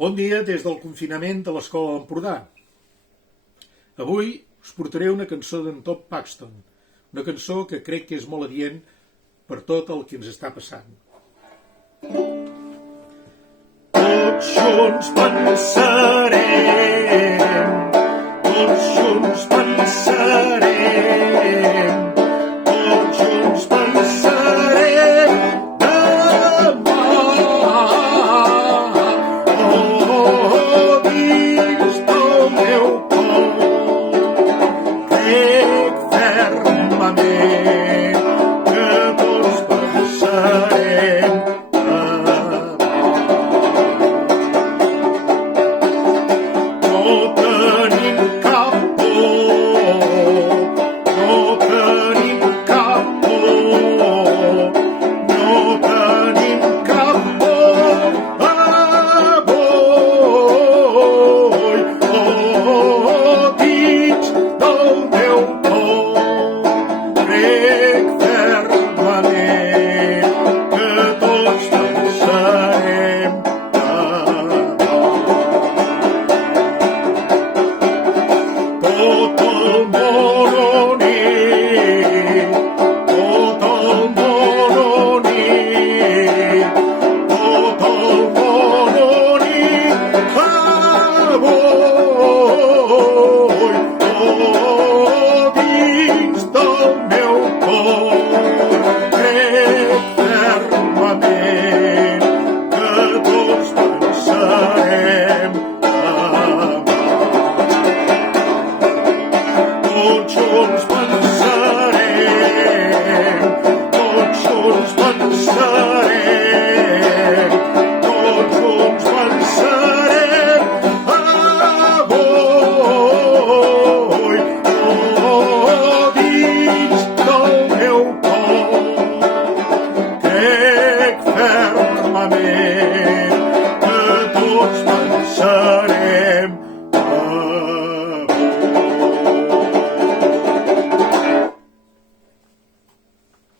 Bon dia des del confinament de l'Escola d'Empordà. Avui us portaré una cançó d'en Tom Paxton, una cançó que crec que és molt adient per tot el que ens està passant. Tots junts pensarem, tots junts pensarem,